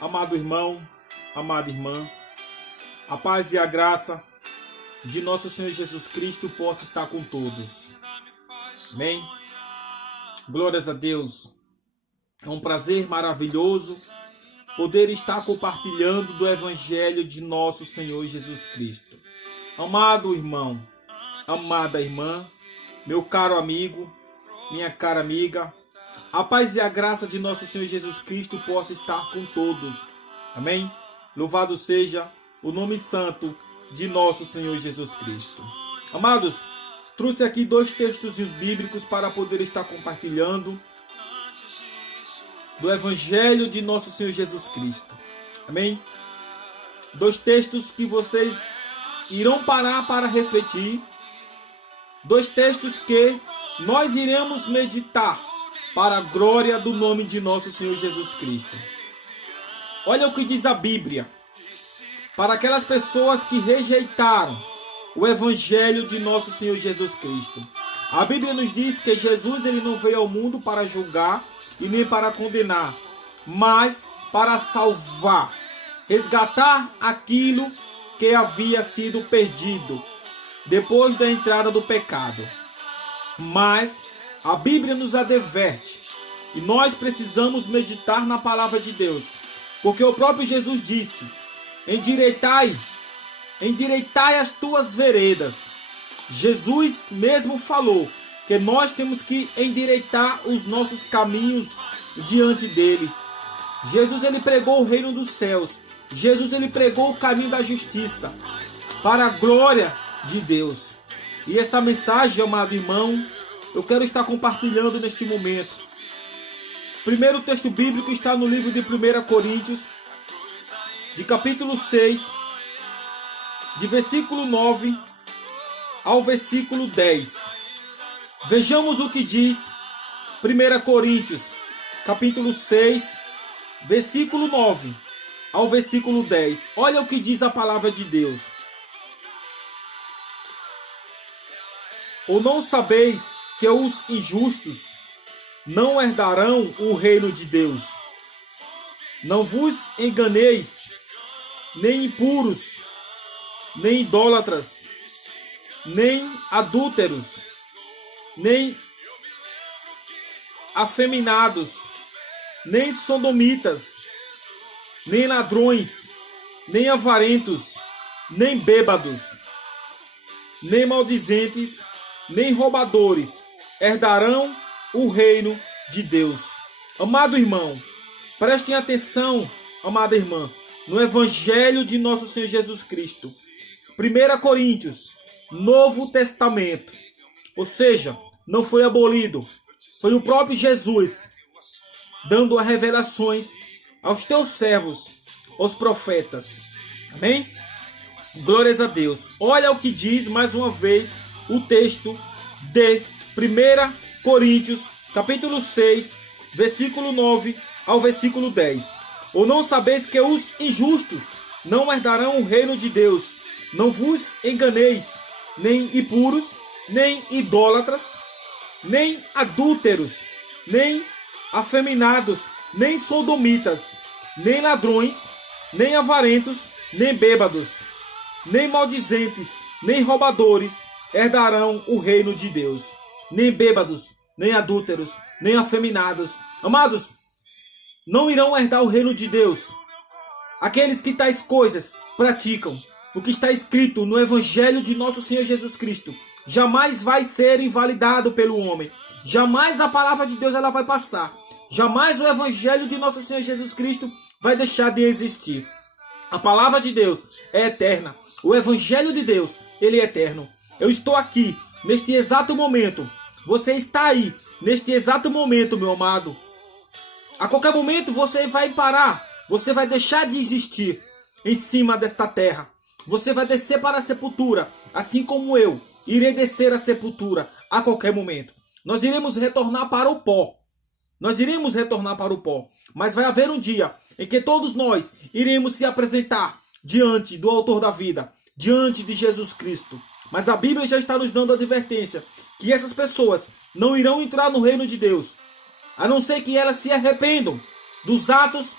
Amado irmão, amada irmã, a paz e a graça de nosso Senhor Jesus Cristo possa estar com todos. Amém? Glórias a Deus. É um prazer maravilhoso poder estar compartilhando do Evangelho de nosso Senhor Jesus Cristo. Amado irmão, amada irmã, meu caro amigo, minha cara amiga, a paz e a graça de nosso Senhor Jesus Cristo possa estar com todos. Amém? Louvado seja o nome santo de nosso Senhor Jesus Cristo. Amados, trouxe aqui dois textos bíblicos para poder estar compartilhando do Evangelho de nosso Senhor Jesus Cristo. Amém? Dois textos que vocês irão parar para refletir. Dois textos que nós iremos meditar para a glória do nome de nosso Senhor Jesus Cristo. Olha o que diz a Bíblia. Para aquelas pessoas que rejeitaram o Evangelho de nosso Senhor Jesus Cristo. A Bíblia nos diz que Jesus ele não veio ao mundo para julgar e nem para condenar, mas para salvar, resgatar aquilo que havia sido perdido depois da entrada do pecado. Mas a Bíblia nos adverte e nós precisamos meditar na palavra de Deus, porque o próprio Jesus disse: endireitai as tuas veredas. Jesus mesmo falou que nós temos que endireitar os nossos caminhos diante dele. Jesus ele pregou o reino dos céus. Jesus ele pregou o caminho da justiça para a glória de Deus. E esta mensagem, amado irmão, eu quero estar compartilhando neste momento. Primeiro texto bíblico está no livro de 1 Coríntios, de capítulo 6, de versículo 9 ao versículo 10. Vejamos o que diz 1 Coríntios, capítulo 6, versículo 9 ao versículo 10. Olha o que diz a palavra de Deus. Ou não sabeis que os injustos não herdarão o reino de Deus? Não vos enganeis, nem impuros, nem idólatras, nem adúlteros, nem afeminados, nem sodomitas, nem ladrões, nem avarentos, nem bêbados, nem maldizentes, nem roubadores herdarão o reino de Deus. Amado irmão, prestem atenção, amada irmã, no Evangelho de nosso Senhor Jesus Cristo. 1 Coríntios, Novo Testamento. Ou seja, não foi abolido. Foi o próprio Jesus dando as revelações aos teus servos, os profetas. Amém? Glórias a Deus. Olha o que diz mais uma vez o texto de 1 Coríntios, capítulo 6, versículo 9 ao versículo 10. Ou não sabeis que os injustos não herdarão o reino de Deus? Não vos enganeis, nem impuros, nem idólatras, nem adúlteros, nem afeminados, nem sodomitas, nem ladrões, nem avarentos, nem bêbados, nem maldizentes, nem roubadores herdarão o reino de Deus. Nem bêbados, nem adúlteros, nem afeminados. Amados, não irão herdar o reino de Deus aqueles que tais coisas praticam. O que está escrito no Evangelho de nosso Senhor Jesus Cristo jamais vai ser invalidado pelo homem. Jamais a palavra de Deus ela vai passar. Jamais o Evangelho de nosso Senhor Jesus Cristo vai deixar de existir. A palavra de Deus é eterna. O Evangelho de Deus, ele é eterno. Eu estou aqui, neste exato momento. Você está aí, neste exato momento, meu amado. A qualquer momento você vai parar. Você vai deixar de existir em cima desta terra. Você vai descer para a sepultura, assim como eu irei descer à sepultura a qualquer momento. Nós iremos retornar para o pó. Nós iremos retornar para o pó. Mas vai haver um dia em que todos nós iremos se apresentar diante do autor da vida, diante de Jesus Cristo. Mas a Bíblia já está nos dando a advertência que essas pessoas não irão entrar no reino de Deus, a não ser que elas se arrependam dos atos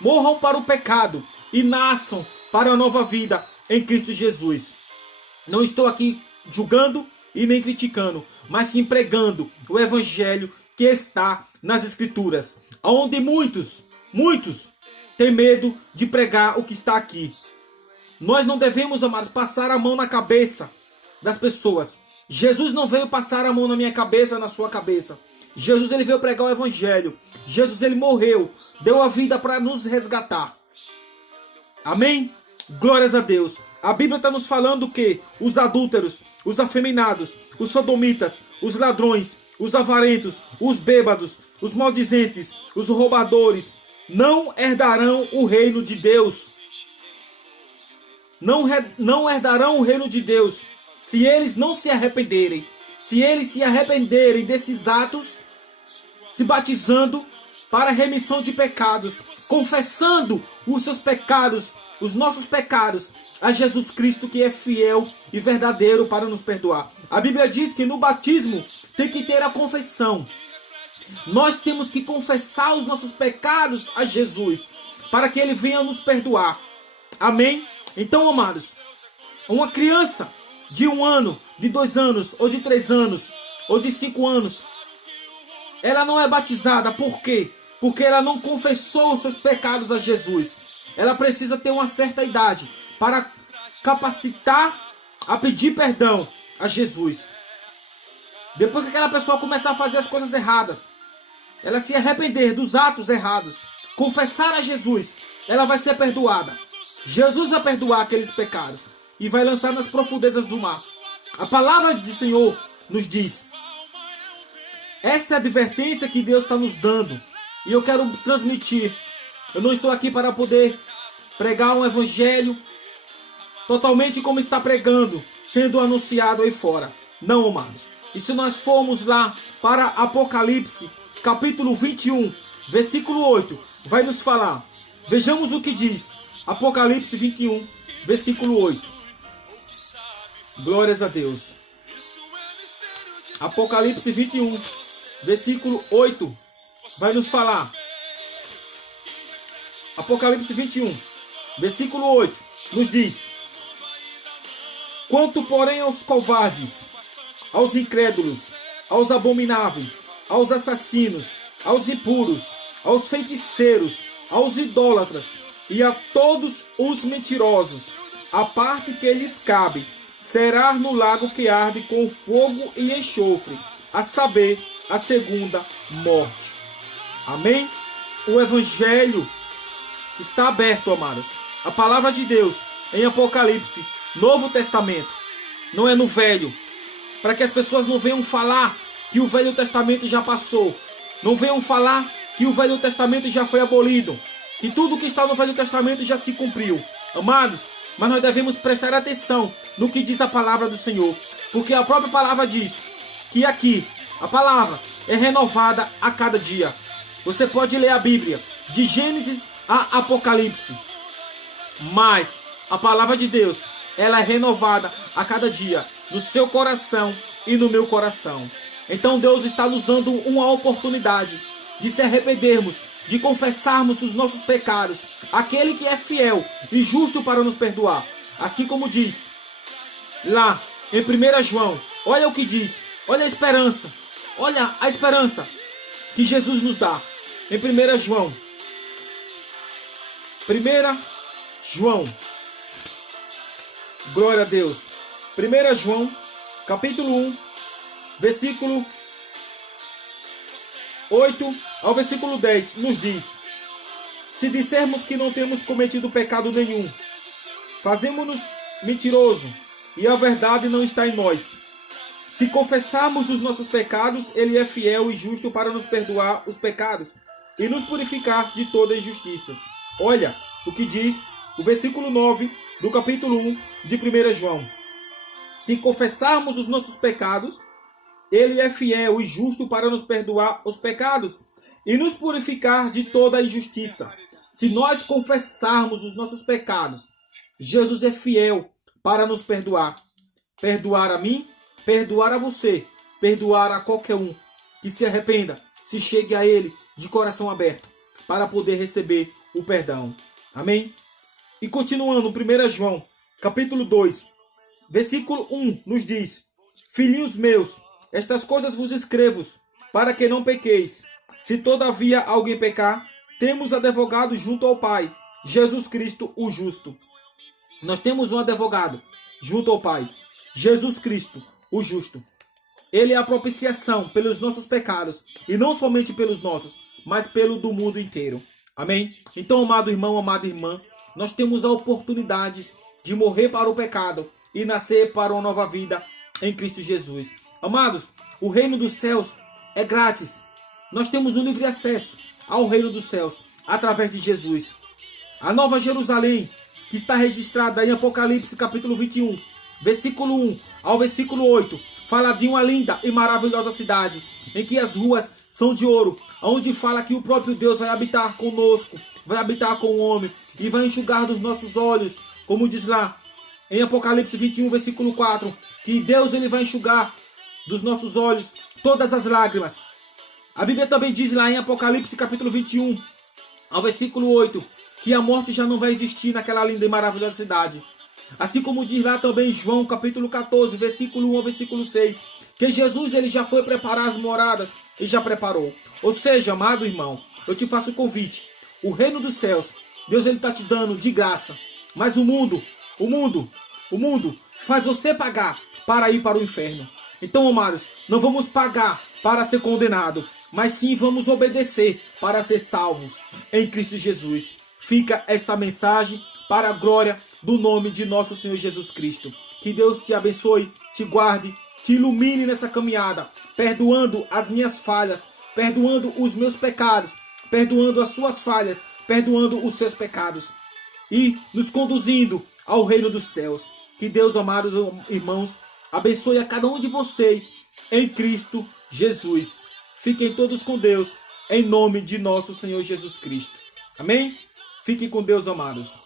morram para o pecado e nasçam para a nova vida em Cristo Jesus. Não estou aqui julgando e nem criticando, mas sim pregando o evangelho que está nas Escrituras, onde muitos têm medo de pregar o que está aqui. Nós não devemos, amados, passar a mão na cabeça das pessoas. Jesus não veio passar a mão na minha cabeça, na sua cabeça. Jesus, ele veio pregar o evangelho. Jesus, ele morreu, deu a vida para nos resgatar. Amém? Glórias a Deus. A Bíblia está nos falando que os adúlteros, os afeminados, os sodomitas, os ladrões, os avarentos, os bêbados, os maldizentes, os roubadores, não herdarão o reino de Deus. Não herdarão o reino de Deus se eles não se arrependerem. Se eles se arrependerem desses atos, se batizando para a remissão de pecados, confessando os seus pecados, os nossos pecados, a Jesus Cristo, que é fiel e verdadeiro para nos perdoar. A Bíblia diz que no batismo tem que ter a confissão. Nós temos que confessar os nossos pecados a Jesus, para que ele venha nos perdoar. Amém? Então, amados, uma criança de 1 ano, de 2 anos, ou de 3 anos, ou de 5 anos, ela não é batizada. Por quê? Porque ela não confessou os seus pecados a Jesus. Ela precisa ter uma certa idade para capacitar a pedir perdão a Jesus. Depois que aquela pessoa começar a fazer as coisas erradas, ela se arrepender dos atos errados, confessar a Jesus, ela vai ser perdoada. Jesus vai perdoar aqueles pecados e vai lançar nas profundezas do mar. A palavra do Senhor nos diz. Esta é a advertência que Deus está nos dando. E eu quero transmitir. Eu não estou aqui para poder pregar um evangelho totalmente como está pregando, sendo anunciado aí fora. Não, amados. E se nós formos lá para Apocalipse, capítulo 21, versículo 8, vai nos falar. Vejamos o que diz. Apocalipse 21, versículo 8. Glórias a Deus. Apocalipse 21, versículo 8, vai nos falar. Apocalipse 21, versículo 8, nos diz: quanto, porém, aos covardes, aos incrédulos, aos abomináveis, aos assassinos, aos impuros, aos feiticeiros, aos idólatras e a todos os mentirosos, a parte que lhes cabe será no lago que arde com fogo e enxofre, a saber, a segunda morte. Amém? O evangelho está aberto, amados. A palavra de Deus em Apocalipse, Novo Testamento, não é no Velho, para que as pessoas não venham falar que o Velho Testamento já passou, não venham falar que o Velho Testamento já foi abolido, que tudo que está no Velho Testamento já se cumpriu. Amados, mas nós devemos prestar atenção no que diz a palavra do Senhor, porque a própria palavra diz que aqui a palavra é renovada a cada dia. Você pode ler a Bíblia de Gênesis a Apocalipse, mas a palavra de Deus, ela é renovada a cada dia no seu coração e no meu coração. Então Deus está nos dando uma oportunidade de se arrependermos, de confessarmos os nossos pecados, aquele que é fiel e justo para nos perdoar. Assim como diz lá em 1 João, olha o que diz, olha a esperança que Jesus nos dá. Em 1 João, glória a Deus. 1 João, capítulo 1, versículo 8 ao versículo 10, nos diz: se dissermos que não temos cometido pecado nenhum, fazemos-nos mentiroso, e a verdade não está em nós. Se confessarmos os nossos pecados, ele é fiel e justo para nos perdoar os pecados e nos purificar de toda injustiça. Olha o que diz o versículo 9 do capítulo 1 de 1 João. Se confessarmos os nossos pecados, ele é fiel e justo para nos perdoar os pecados e nos purificar de toda a injustiça. Se nós confessarmos os nossos pecados, Jesus é fiel para nos perdoar. Perdoar a mim, perdoar a você, perdoar a qualquer um que se arrependa, se chegue a ele de coração aberto, para poder receber o perdão. Amém? E continuando, 1 João, capítulo 2, versículo 1, nos diz: Filhinhos meus, estas coisas vos escrevo, para que não pequeis. Se todavia alguém pecar, temos advogado junto ao Pai, Jesus Cristo, o justo. Nós temos um advogado junto ao Pai, Jesus Cristo, o justo. Ele é a propiciação pelos nossos pecados, e não somente pelos nossos, mas pelo do mundo inteiro. Amém? Então, amado irmão, amada irmã, nós temos a oportunidade de morrer para o pecado e nascer para uma nova vida em Cristo Jesus. Amados, o reino dos céus é grátis. Nós temos um livre acesso ao reino dos céus através de Jesus. A Nova Jerusalém, que está registrada em Apocalipse capítulo 21, versículo 1 ao versículo 8, fala de uma linda e maravilhosa cidade, em que as ruas são de ouro, onde fala que o próprio Deus vai habitar conosco, vai habitar com o homem, e vai enxugar dos nossos olhos, como diz lá em Apocalipse 21, versículo 4, que Deus ele vai enxugar dos nossos olhos todas as lágrimas. A Bíblia também diz lá em Apocalipse capítulo 21, ao versículo 8, que a morte já não vai existir naquela linda e maravilhosa cidade. Assim como diz lá também João capítulo 14, versículo 1 ao versículo 6, que Jesus ele já foi preparar as moradas e já preparou. Ou seja, amado irmão, eu te faço o convite. O reino dos céus, Deus ele está te dando de graça. Mas o mundo faz você pagar para ir para o inferno. Então, amados, não vamos pagar para ser condenado, mas sim vamos obedecer para ser salvos em Cristo Jesus. Fica essa mensagem para a glória do nome de nosso Senhor Jesus Cristo. Que Deus te abençoe, te guarde, te ilumine nessa caminhada, perdoando as minhas falhas, perdoando os meus pecados, perdoando as suas falhas, perdoando os seus pecados e nos conduzindo ao reino dos céus. Que Deus, amados irmãos, abençoe a cada um de vocês em Cristo Jesus. Fiquem todos com Deus, em nome de nosso Senhor Jesus Cristo. Amém? Fiquem com Deus, amados.